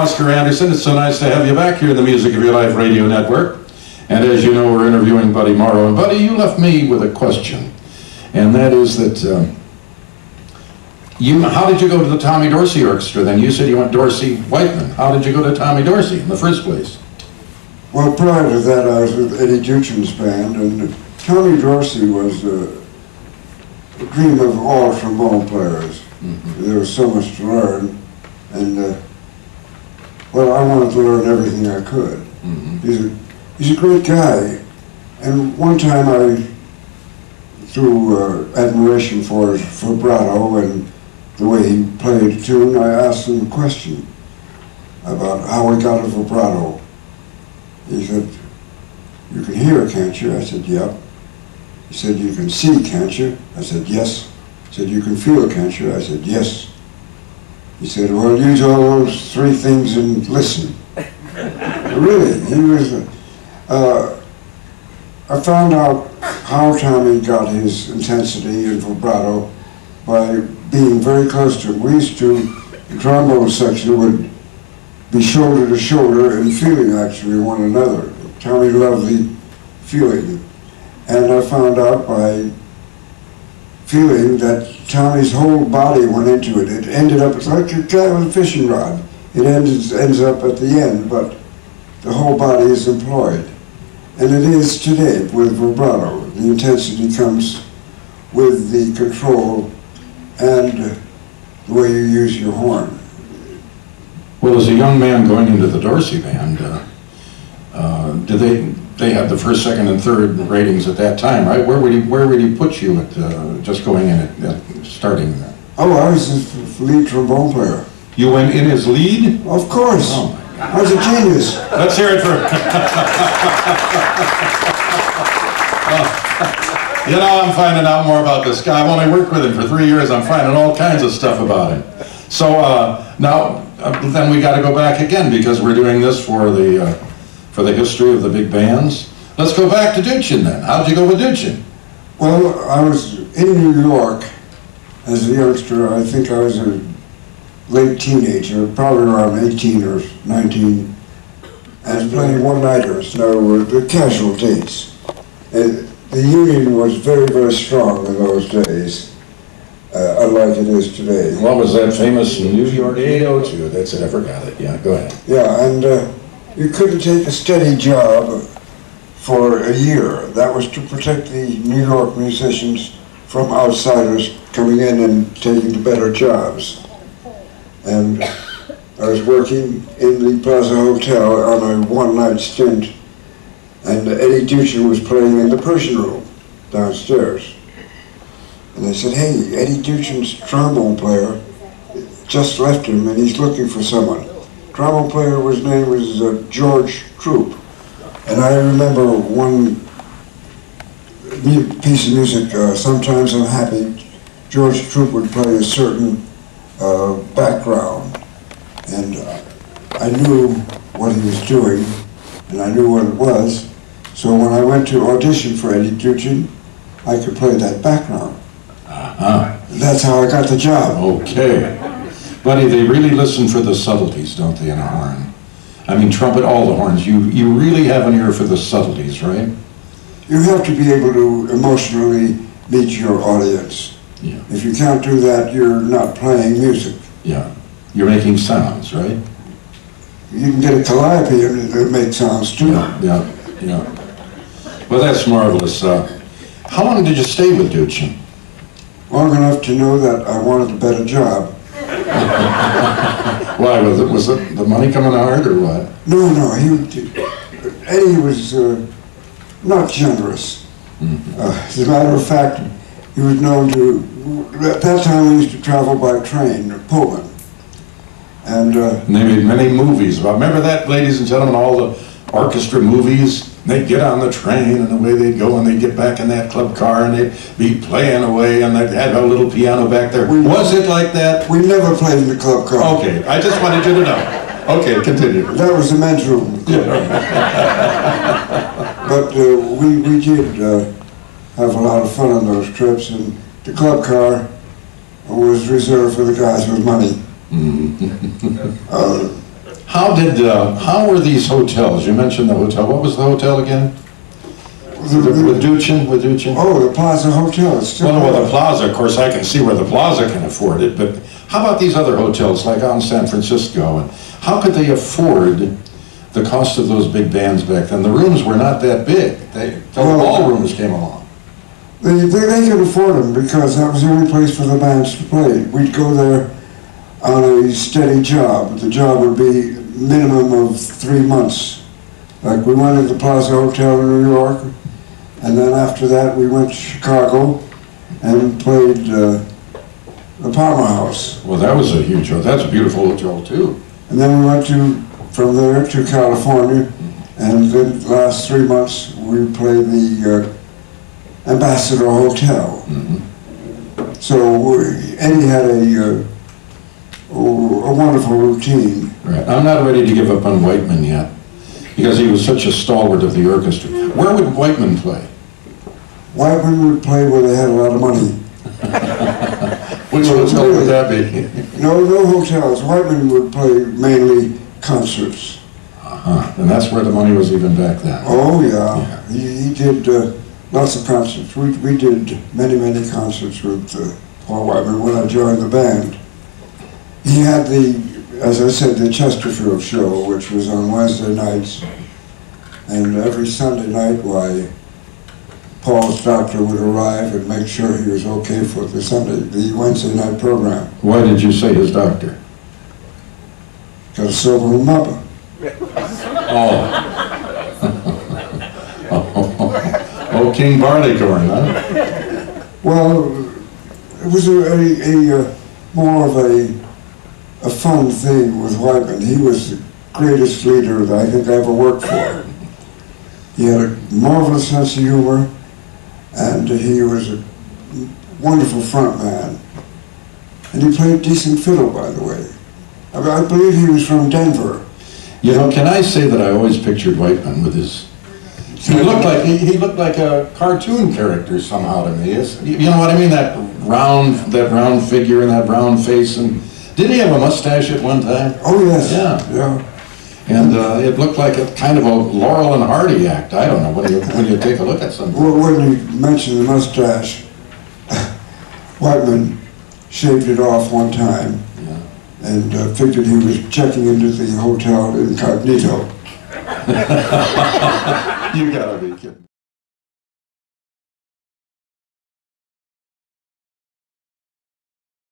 Oscar Anderson. It's so nice to have you back here in the Music of Your Life Radio Network. And as you know, we're interviewing Buddy Morrow. And Buddy, you left me with a question. And that is that, how did you go to the Tommy Dorsey Orchestra then? You said you went Dorsey Whiteman. How did you go to Tommy Dorsey in the first place? Well, prior to that, I was with Eddie Duchin's band, and Tommy Dorsey was a dream of all trombone players. Mm-hmm. There was so much to learn, and well, I wanted to learn everything I could. Mm-hmm. He's a great guy, and one time through admiration for his vibrato and the way he played a tune, I asked him a question about how he got a vibrato. He said, "You can hear, can't you?" I said, "Yep." He said, "You can see, can't you?" I said, "Yes." He said, "You can feel, can't you?" I said, "Yes." He said, "Well, use all those three things and listen." Really, he was... I found out how Tommy got his intensity and vibrato by being very close to him. We used to, the trombone section would be shoulder to shoulder and feeling actually one another. Tommy loved the feeling. And I found out by feeling that Tommy's whole body went into it. It ended up, it's like a guy with a fishing rod. It ends up at the end, but the whole body is employed. And it is today with vibrato. The intensity comes with the control and the way you use your horn. Well, as a young man going into the Dorsey band, did they had the first, second, and third ratings at that time, right? Where would he put you at just going in at starting? Oh, I was his lead trombone player. You went in his lead? Of course. Oh. I was a genius. Let's hear it for... You know, I'm finding out more about this guy. I've only worked with him for 3 years. I'm finding all kinds of stuff about him. So now, then we got to go back again because we're doing this for the history of the big bands. Let's go back to Duchin then. How'd you go with Duchin? Well, I was in New York as a youngster. I think I was a late teenager, probably around 18 or 19, and playing one-nighters. Now, the casual dates. And the union was very, very strong in those days, unlike it is today. What was that famous New York 802? That's it, I forgot it. Yeah, go ahead. Yeah, and you couldn't take a steady job for a year. That was to protect the New York musicians from outsiders coming in and taking the better jobs. And I was working in the Plaza Hotel on a one-night stint, and Eddie Duchin was playing in the Persian room downstairs. And they said, "Hey, Eddie Duchin's trombone player just left him and he's looking for someone." Trombone player, his name was George Troop. And I remember one piece of music, Sometimes I'm Happy. George Troop would play a certain background, and I knew what he was doing, and I knew what it was, so when I went to audition for Eddie Duchin, I could play that background. That's how I got the job. Okay. Buddy, they really listen for the subtleties, don't they, in a horn? I mean, trumpet, all the horns. You really have an ear for the subtleties, right? You have to be able to emotionally meet your audience. Yeah. If you can't do that, you're not playing music. Yeah. You're making sounds, right? You can get a calliope and it'll make sounds too. Yeah. Well, that's marvelous. How long did you stay with Duchin? Long enough to know that I wanted a better job. Why? Was it the money coming hard or what? No, Eddie was not generous. Mm-hmm. As a matter of fact, he was known to, at that time we used to travel by train, Pullman. And they made many movies about, remember that, ladies and gentlemen, all the orchestra movies? They'd get on the train and away they'd go and they'd get back in that club car and they'd be playing away and they'd have a little piano back there. Was it like that? We never played in the club car. Okay, I just wanted you to know. Okay, continue. That was the men's room. But we did have a lot of fun on those trips, and the club car was reserved for the guys with money. How were these hotels? You mentioned the hotel. What was the hotel again? Waduchin? Oh, the Plaza Hotel. It's still Well, the Plaza, of course, I can see where the Plaza can afford it, but how about these other hotels, like out in San Francisco? And how could they afford the cost of those big bands back then? The rooms were not that big. The ballrooms came along. They could afford them because that was the only place for the bands to play. We'd go there on a steady job. The job would be minimum of 3 months. Like we went to the Plaza Hotel in New York, and then after that we went to Chicago and played the Palmer House. Well, that was a huge hotel. That's a beautiful hotel, too. And then we went from there to California, and the last 3 months we played the Ambassador Hotel. Mm-hmm. So Eddie had a wonderful routine. Right. I'm not ready to give up on Whiteman yet, because he was such a stalwart of the orchestra. Where would Whiteman play? Whiteman would play where they had a lot of money. Which hotel would that be? No hotels. Whiteman would play mainly concerts. Uh-huh. And that's where the money was even back then. Oh, yeah. He did lots of concerts. We did many concerts with Paul Whiteman when I joined the band. He had as I said, the Chesterfield show, which was on Wednesday nights. And every Sunday night, Paul's doctor would arrive and make sure he was okay for the Wednesday night program. Why did you say his doctor? Got a silver mupper. Oh, King Barleycorn, huh? Well, it was more of a fun thing with Whiteman. He was the greatest leader that I think I ever worked for. He had a marvelous sense of humor, and he was a wonderful front man. And he played decent fiddle, by the way. I believe he was from Denver. You know, can I say that I always pictured Whiteman with his... He looked like a cartoon character somehow to me. You know what I mean? That round figure and that round face. And did he have a mustache at one time? Oh yes. Yeah. And it looked like a kind of a Laurel and Hardy act. I don't know when you take a look at something. Well, when you mentioned the mustache, Whiteman shaved it off one time. And figured he was checking into the hotel incognito. You gotta be kidding.